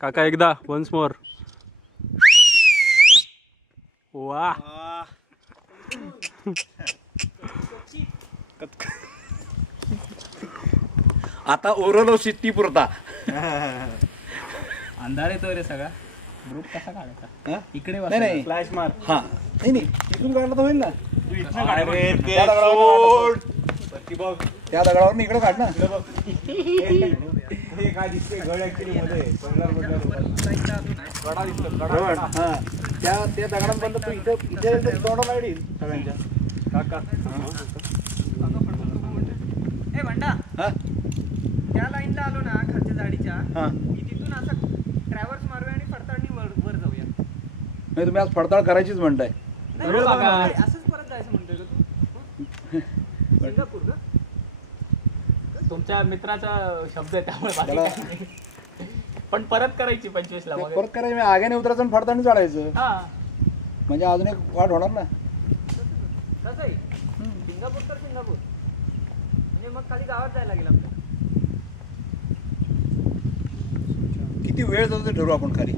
काका एकदा once more. वा आता ओरलो सिट्टी पुरता. अंधार येतोय रे सगळा. ग्रुप कसा काढायचा इकडे? नाही फ्लॅश मार. हा नाही इथून काढला तर होईल ना. त्या दगडावर इकडे काढ ना. काय दिसते घड ऍक्च्युली मध्ये त्या दगडांपर्यंत तू इथे तोंड लाईट सगळ्यांच्या. काका ए भंडा, त्या लाईनला आलो ना खालच्या झाडीच्या, तिथून असं ट्रॅव्हर्स मारूया आणि फडताळणी वर जाऊया. नाही तुम्ही आज फडताळ करायचीच म्हणताय. असंच परत जायचं म्हणतोय का तू? सिंगापूर का? तुमच्या मित्राचा शब्द आहे त्यामुळे पण परत करायची 25 ला परत करायची. मी आग्याने उतरायचं आणि फडताळणी चढायचं. म्हणजे अजून एक वाट होणार ना. कसं आहे सिंगापूर तर सिंगापूर म्हणजे मग खाली गावात जायला लागेल आपल्याला. किती वेळ जातो ते ठरवू आपण खाली.